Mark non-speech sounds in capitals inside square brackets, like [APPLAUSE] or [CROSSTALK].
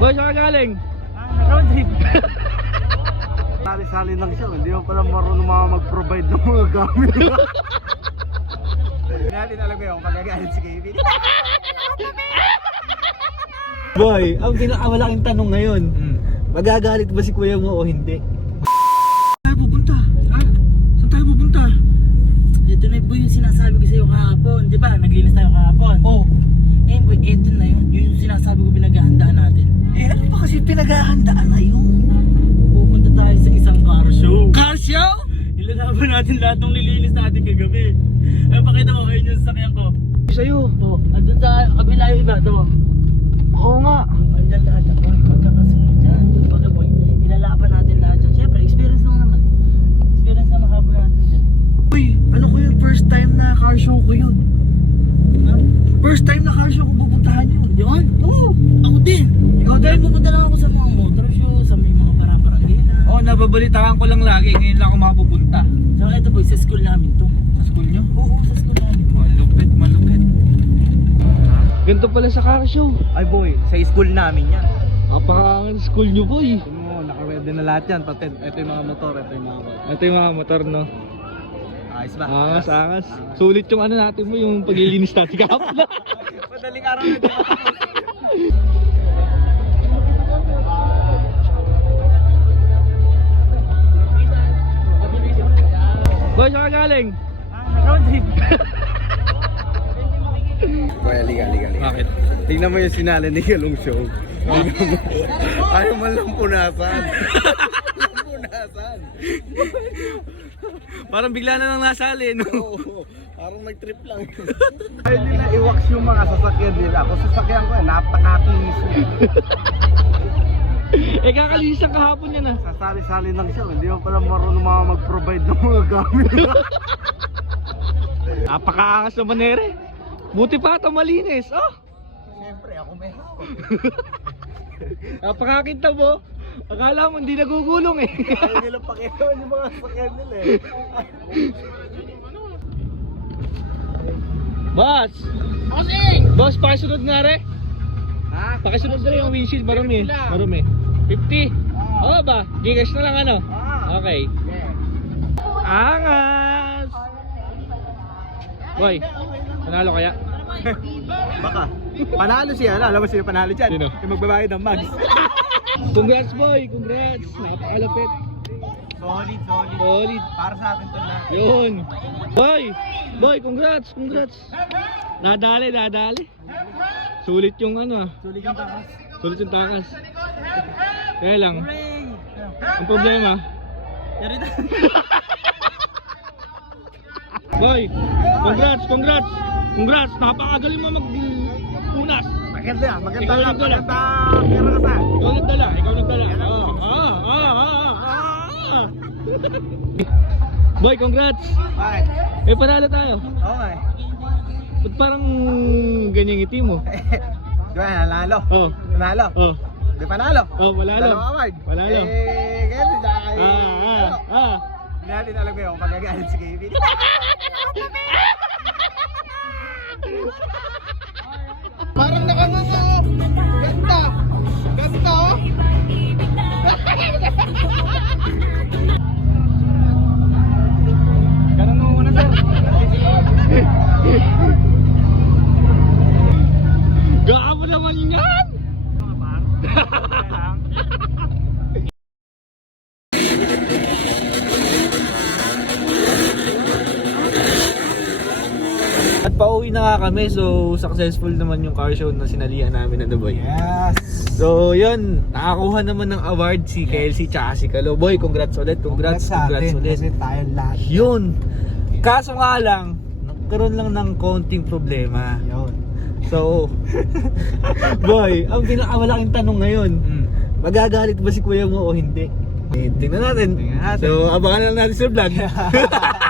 Boy, saan ka galing? Roundtrip sali lang siya, hindi mo pala marunong mga mag-provide ng mga gamit Hindi [LAUGHS] natin alam ngayon, magagalit si Kevin [LAUGHS] Boy, ang malaking tanong ngayon Magagalit ba si Kuya mo o hindi? Saan tayo pupunta? Saan tayo pupunta? Ito na yung sinasabi ko sa'yo kahapon Di ba, naglinis tayo [LAUGHS] kahapon yung pinaghahandaan na yun. Pupunta tayo sa isang car show. Car show? Ilalaban natin lahat ng nililinis natin kagabi. Ay, pakita mo ngayon yung sakyan ko. Sa'yo? Oo. andun sa kabila yung iba, ito Oo nga. Andyan lahat ako. Pagkakasunod dyan. Pag boy, natin lahat dyan. Siyempre, experience mo naman. Experience na makabula natin Uy, ano ko yung first time na car show ko yun? First time na car show ko pupuntahan yun. Yun? Oo. Oh, ako din. Ikaw din? Pupunta lang ako sa mga motor show, sa may mga parang-parang Oo, na. oh, nababalitaan ko lang lagi. Ngayon lang ako makapupunta. So, ito boy, sa school namin to. Sa school nyo? Oo, oh, oh, sa school namin. Malupit, malupit. Ganito pala sa car show. Ay boy, sa school namin yan. Kapakangan school nyo boy. Ito mo, nakawede na lahat yan. Pati, ito yung mga motor, ito yung mga motor. Ito yung mga motor, no? Ayos ba? Angas. angas, angas. Sulit yung ano natin mo, yung paglilinis [LAUGHS] natin. Kapag madaling araw na Boy, saan [LAUGHS] galing? Road trip. Boy, aliga, aliga, aliga. Bakit? Tingnan mo yung sinali ni Galong Show. Ayaw man lang punasan. lang [LAUGHS] punasan. [LAUGHS] [LAUGHS] Parang bigla na lang nasali, no? Oo, oh, oh. parang nag-trip lang. No? [LAUGHS] Ay, hindi na iwaks yung mga sasakyan nila. Ako sasakyan ko eh, napakakilis mo. [LAUGHS] eh, kakalisi siya kahapon niya na. Sasali-sali lang siya, hindi mo pala marunong mga mag-provide ng mga gamit. [LAUGHS] Napakaangas na manere. Buti pa ito malinis, oh! [LAUGHS] Siyempre, ako may hawak. [LAUGHS] Napakakita mo. Akala mo hindi nagugulong eh. Hindi [LAUGHS] lang pakiraman yung mga sakyan nila eh. Boss! Bossing! Boss, pakisunod nga re. Ha? Pakisunod na yung windshield, marumi. Marumi. 50? Ah. Oh, ba? Gigas na lang ano? Ah. Okay. Yes. Angas! Hoy, panalo kaya? [LAUGHS] Baka. Panalo siya, alam ano? mo sino panalo diyan. Yung eh, magbabayad ng mags. [LAUGHS] Congrats boy, congrats. Napakalapit. Solid, solid. Solid. Para sa atin to na. Yun. Boy, boy, congrats, congrats. Nadali, nadali. Sulit yung ano ah. Sulit yung takas. Sulit yung takas. Kaya lang. Ang problema. [LAUGHS] boy, congrats, congrats. Congrats, napakagaling mo mag-unas maganda, maganda nga, maganda pera ka sa ikaw nagdala, ikaw nagdala boy, congrats Eh, panalo tayo ba't parang ganyan ngiti mo di ba, nalalo nalalo di panalo dalawa award panalo eh, ganyan siya ah, ah, ah hindi natin alam ko yung pagkagalit si Kevin hahaha [LAUGHS] pauwi na nga kami. So, successful naman yung car show na sinalihan namin na Dubai. Yes! So, yun. Nakakuha naman ng award si Kelsey, yes. Kelsey tsaka si Kalo. Boy, congrats oh. ulit. Congrats, congrats, congrats atin, ulit. Kasi tayo lahat. Yun. Kaso nga lang, nagkaroon lang ng konting problema. Yun. So, [LAUGHS] boy, ang pinakamalaking tanong ngayon, mm. magagalit ba si kuya mo o hindi? Eh, tingnan natin. Tingnan natin. So, abangan lang natin sa vlog. [LAUGHS]